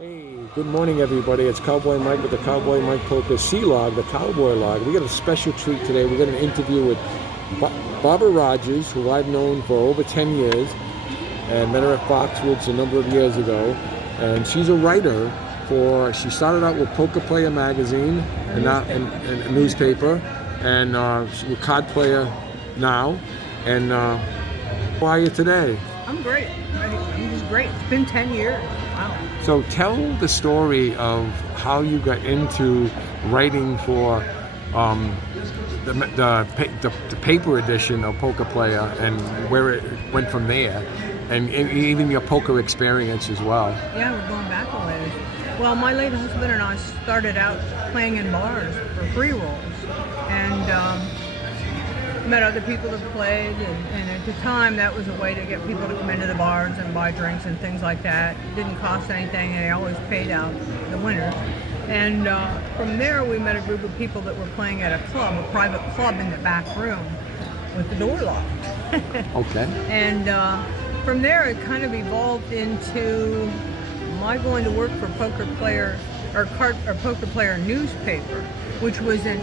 Hey, good morning, everybody. It's Cowboy Mike with the Cowboy Mike Poker C-Log, the Cowboy Log. We got a special treat today. We got an interview with Barbara Rogers, who I've known for over 10 years, and met her at Foxwoods a number of years ago. And she's a writer she started out with Poker Player magazine and a newspaper, and she's a card player now. And how are you today? I'm great. I'm just great. It's been 10 years. Wow. So tell the story of how you got into writing for the paper edition of Poker Player and where it went from there, and even your poker experience as well. Yeah, we're going back a ways. Well, my late husband and I started out playing in bars for free rolls, and met other people that played, and at the time that was a way to get people to come into the bars and buy drinks and things like that. It didn't cost anything, and they always paid out the winners. And from there we met a group of people that were playing at a club, a private club in the back room with the door locked. Okay. And from there it kind of evolved into my going to work for Poker Player Poker Player newspaper, which was in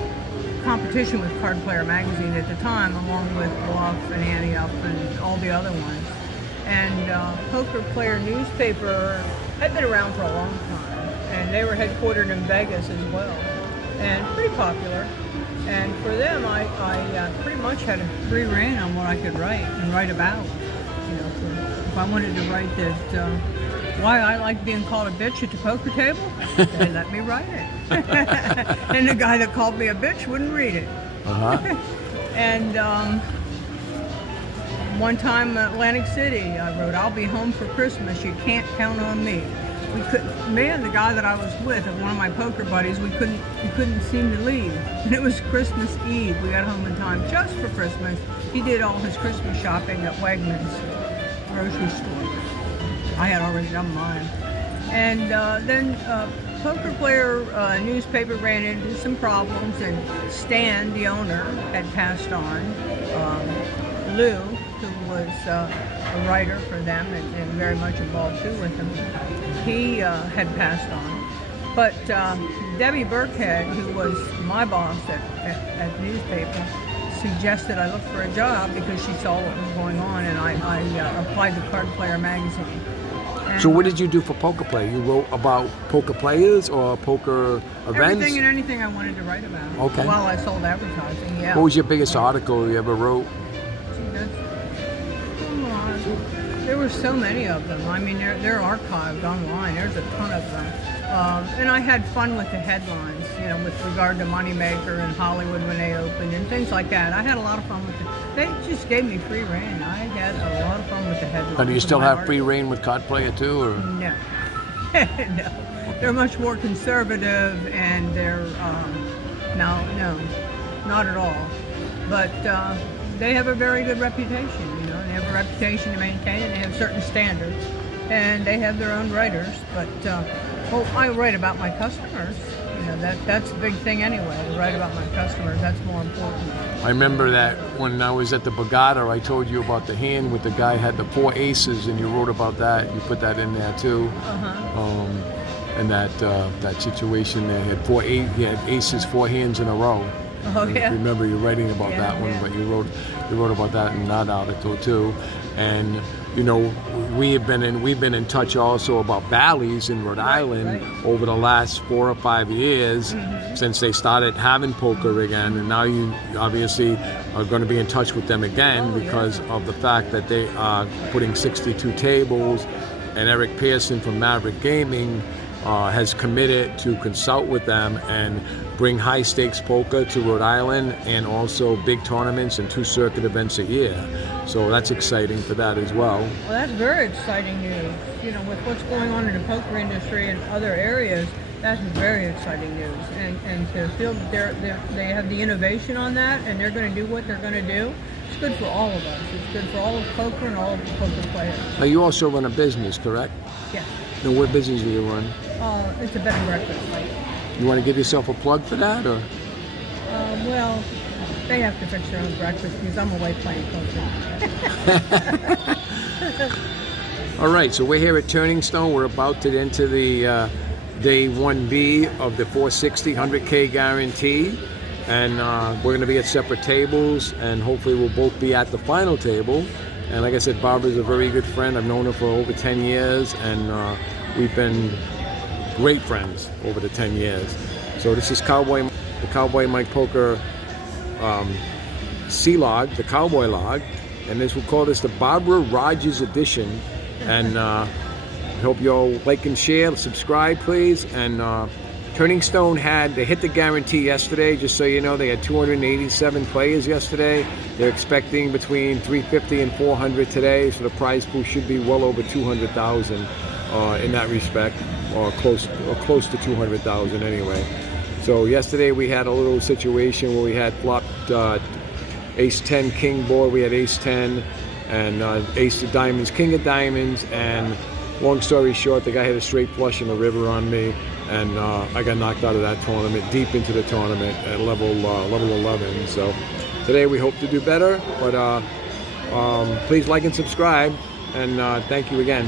competition with Card Player magazine at the time, along with Bluff and Ante Up and all the other ones. And Poker Player newspaper had been around for a long time, and they were headquartered in Vegas as well, and pretty popular. And for them, I pretty much had a free rein on what I could write and write about. You know, if I wanted to write that why I like being called a bitch at the poker table, they let me write it. And the guy that called me a bitch wouldn't read it. And one time in Atlantic City, I wrote, "I'll be home for Christmas. You can't count on me." The guy that I was with, one of my poker buddies, he couldn't seem to leave. And it was Christmas Eve. We got home in time just for Christmas. He did all his Christmas shopping at Wegmans grocery store. I had already done mine. And then Poker Player newspaper ran into some problems, and Stan, the owner, had passed on. Lou, who was a writer for them and very much involved too with them, he had passed on. But Debbie Burkhead, who was my boss at the newspaper, suggested I look for a job because she saw what was going on, and I applied to Card Player magazine. So what did you do for Poker Player? You wrote about poker players or poker events? Everything and anything I wanted to write about. Okay. While I sold advertising, yeah. What was your biggest article you ever wrote? There were so many of them. I mean, they're archived online. There's a ton of them. And I had fun with the headlines, you know, with regard to Moneymaker and Hollywood when they opened and things like that. I had a lot of fun with it. They just gave me free rein. I had a lot of fun with the headlines. And do you still have free rein with Card Player too, or? No. No. They're much more conservative, and they're, no, not at all. But they have a very good reputation, you know. They have a reputation to maintain, and they have certain standards. And they have their own writers, but I write about my customers. You know, that's a big thing anyway. To write about my customers, that's more important. I remember that when I was at the Borgata, I told you about the hand with the guy had the 4 aces, and you wrote about that. You put that in there too. And that situation there, he had aces, 4 hands in a row. Oh yeah. I remember you writing about that one, yeah. but you wrote about that in that article too. And you know, we've been in touch also about Bally's in Rhode Island over the last 4 or 5 years since they started having poker again, and now you obviously are going to be in touch with them again because of the fact that they are putting 62 tables, and Eric Pearson from Maverick Gaming has committed to consult with them and bring high stakes poker to Rhode Island, and also big tournaments and 2 circuit events a year. So that's exciting for that as well. Well, that's very exciting news. You know, with what's going on in the poker industry and other areas, that's very exciting news. And to feel that they have the innovation on that, and they're going to do what they're going to do, it's good for all of us. It's good for all of poker and all of the poker players. Now, you also run a business, correct? Yes. Now, what business do you run? It's a bed and breakfast. You want to give yourself a plug for that, or? Well, they have to fix their own breakfast because I'm away playing poker. All right, so we're here at Turning Stone. We're about to enter the day 1B of the 460 100K guarantee. And we're going to be at separate tables, and hopefully we'll both be at the final table. And like I said, Barbara's a very good friend. I've known her for over 10 years, and we've been great friends over the 10 years. So this is Cowboy, the Cowboy Mike Poker C-Log, the Cowboy Log. And this, we'll call this the Barbara Rogers edition. And I hope you all like and share, subscribe please. And Turning Stone they hit the guarantee yesterday. Just so you know, they had 287 players yesterday. They're expecting between 350 and 400 today, so the prize pool should be well over 200,000 in that respect, or close to 200,000 anyway. So yesterday we had a little situation where we had flopped ace 10 king board. We had ace 10 and ace of diamonds, king of diamonds, and long story short, the guy had a straight flush in the river on me, and I got knocked out of that tournament, deep into the tournament at level 11. So today we hope to do better, but please like and subscribe, and thank you again.